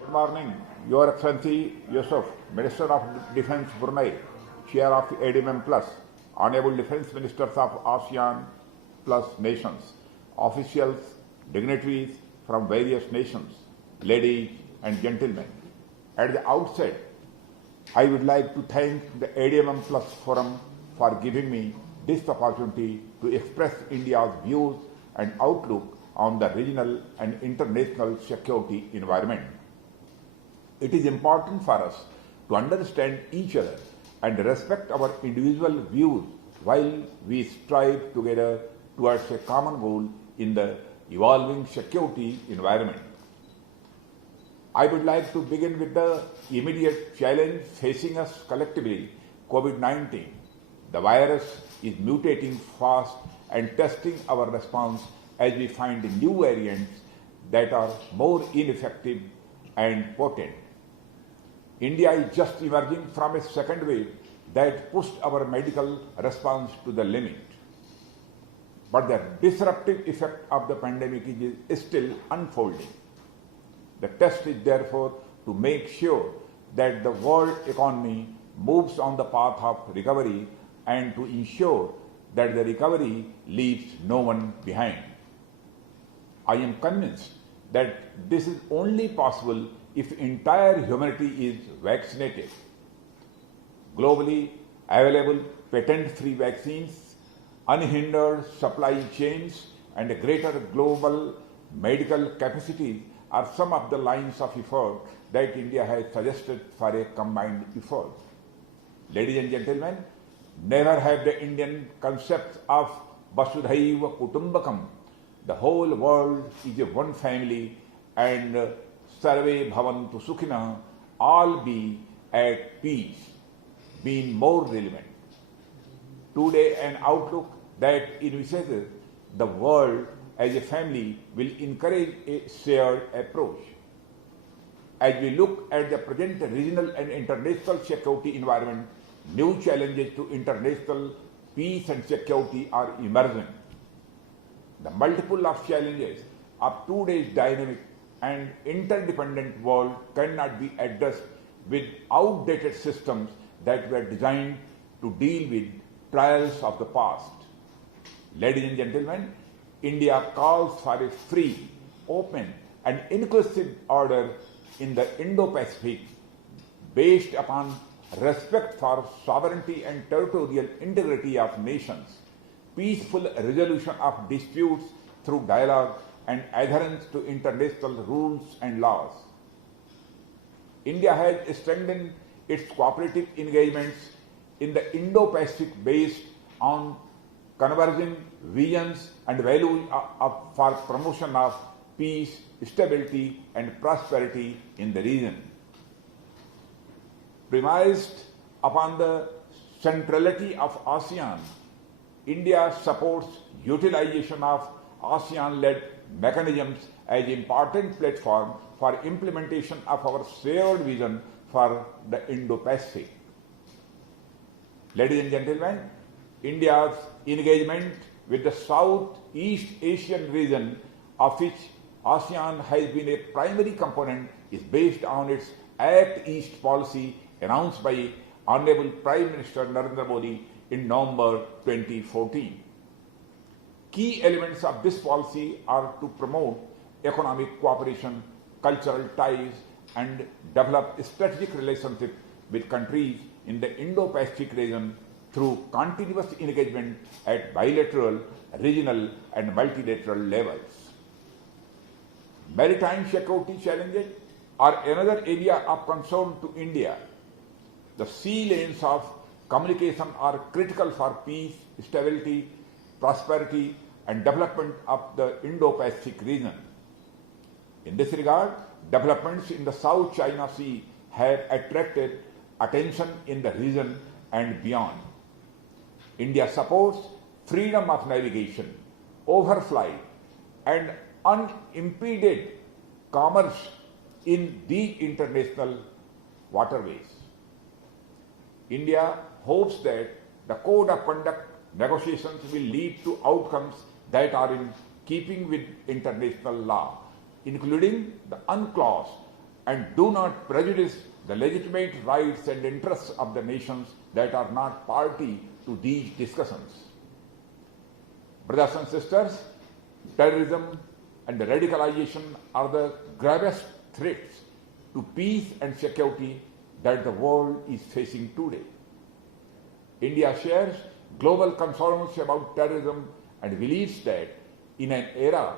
Good morning, Your Excellency Yusuf, Minister of Defence Brunei, Chair of ADMM Plus, Honorable Defence Ministers of ASEAN Plus nations, officials, dignitaries from various nations, ladies and gentlemen. At the outset, I would like to thank the ADMM Plus Forum for giving me this opportunity to express India's views and outlook on the regional and international security environment. It is important for us to understand each other and respect our individual views while we strive together towards a common goal in the evolving security environment. I would like to begin with the immediate challenge facing us collectively, COVID-19. The virus is mutating fast and testing our response as we find new variants that are more ineffective and potent. India is just emerging from a second wave that pushed our medical response to the limit. But the disruptive effect of the pandemic is still unfolding. The test is therefore to make sure that the world economy moves on the path of recovery and to ensure that the recovery leaves no one behind. I am convinced that this is only possible if entire humanity is vaccinated. Globally available patent-free vaccines, unhindered supply chains, and a greater global medical capacity are some of the lines of effort that India has suggested for a combined effort. Ladies and gentlemen, never have the Indian concept of Vasudhaiva Kutumbakam, the whole world is a one family, and Sarve Bhavantu Sukhina, all be at peace, been more relevant. Today, an outlook that envisages the world as a family will encourage a shared approach. As we look at the present regional and international security environment, new challenges to international peace and security are emerging. The multiple of challenges of today's dynamic and interdependent world cannot be addressed with outdated systems that were designed to deal with trials of the past. Ladies and gentlemen, India calls for a free, open, and inclusive order in the Indo-Pacific based upon respect for sovereignty and territorial integrity of nations, peaceful resolution of disputes through dialogue, and adherence to international rules and laws. India has strengthened its cooperative engagements in the Indo-Pacific based on converging visions and values for promotion of peace, stability, and prosperity in the region. Premised upon the centrality of ASEAN, India supports utilization of ASEAN-led mechanisms as important platform for implementation of our shared vision for the Indo-Pacific. Ladies and gentlemen, India's engagement with the Southeast Asian region, of which ASEAN has been a primary component, is based on its Act East policy announced by Honorable Prime Minister Narendra Modi in November 2014. Key elements of this policy are to promote economic cooperation, cultural ties, and develop strategic relationships with countries in the Indo-Pacific region through continuous engagement at bilateral, regional, and multilateral levels. Maritime security challenges are another area of concern to India. The sea lanes of communication are critical for peace, stability, prosperity, and development of the Indo-Pacific region. In this regard, developments in the South China Sea have attracted attention in the region and beyond. India supports freedom of navigation, overflight, and unimpeded commerce in the international waterways. India hopes that the Code of Conduct negotiations will lead to outcomes that are in keeping with international law, including the UNCLOS, and do not prejudice the legitimate rights and interests of the nations that are not party to these discussions. Brothers and sisters, terrorism and radicalization are the gravest threats to peace and security that the world is facing today. India shares global concerns about terrorism and believes that in an era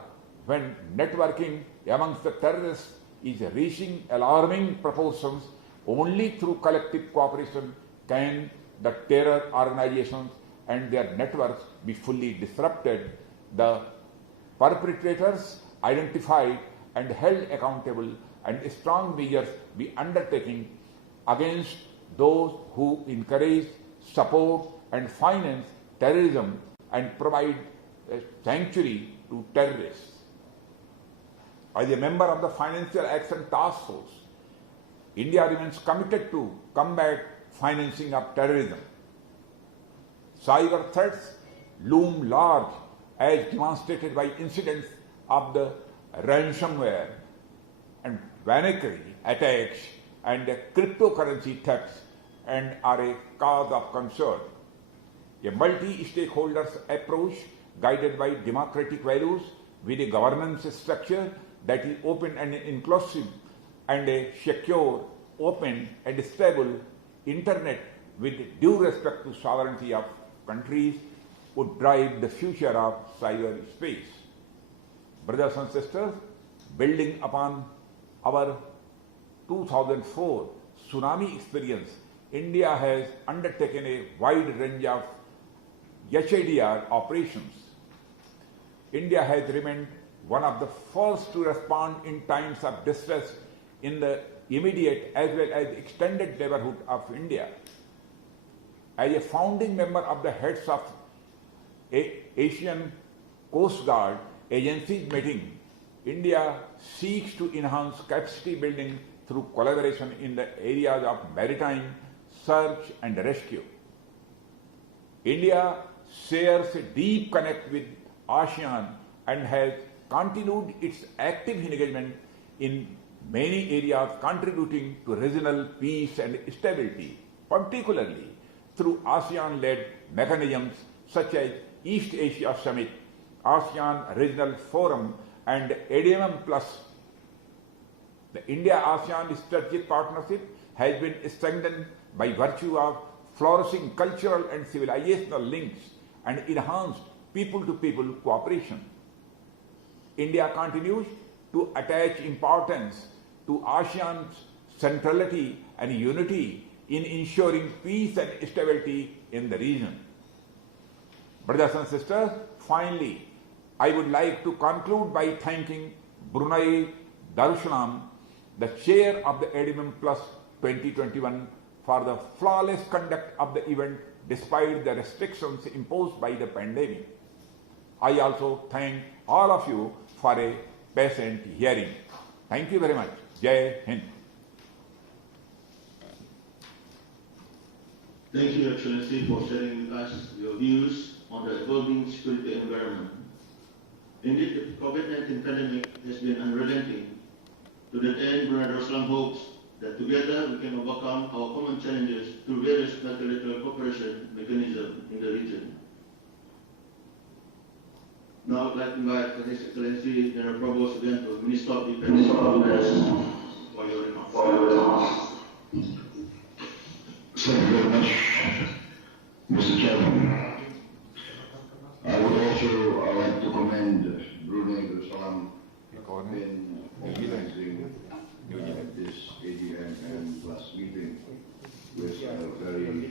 when networking amongst the terrorists is reaching alarming proportions, only through collective cooperation can the terror organizations and their networks be fully disrupted, the perpetrators identified and held accountable, and strong measures be undertaken against those who encourage, support, and finance terrorism and provide a sanctuary to terrorists. As a member of the Financial Action Task Force, India remains committed to combat financing of terrorism. Cyber threats loom large as demonstrated by incidents of the ransomware and Vanacry attacks and cryptocurrency thefts and are a cause of concern. A multi-stakeholders approach guided by democratic values with a governance structure that is open and inclusive and a secure, open and stable internet with due respect to sovereignty of countries would drive the future of cyberspace. Brothers and sisters, building upon our 2004 tsunami experience, India has undertaken a wide range of HADR operations. India has remained one of the first to respond in times of distress in the immediate as well as extended neighborhood of India. As a founding member of the heads of Asian Coast Guard agencies meeting, India seeks to enhance capacity building through collaboration in the areas of maritime, search and rescue. India shares a deep connect with ASEAN and has continued its active engagement in many areas contributing to regional peace and stability, particularly through ASEAN-led mechanisms such as East Asia Summit, ASEAN Regional Forum and ADMM Plus. The India-ASEAN strategic partnership has been strengthened by virtue of flourishing cultural and civilizational links and enhanced people-to-people cooperation. India continues to attach importance to ASEAN's centrality and unity in ensuring peace and stability in the region. Brothers and sisters, finally, I would like to conclude by thanking Brunei Darussalam, the chair of the ADMM Plus 2021, for the flawless conduct of the event despite the restrictions imposed by the pandemic. I also thank all of you for a patient hearing. Thank you very much. Jai Hind. Thank you, Your Excellency, for sharing with us your views on the evolving security environment. Indeed, the COVID-19 pandemic has been unrelenting. To that end, Brunei Darussalam hopes that together we can overcome our common challenges through various multilateral cooperation mechanisms in the region. Now I'd like to invite His Excellency General Provost Subianto, Minister of Defense, for your remarks. Thank you very much, Mr. Chairman. I would also like to commend Brunei Darussalam in organizing this ADMM Plus meeting with a very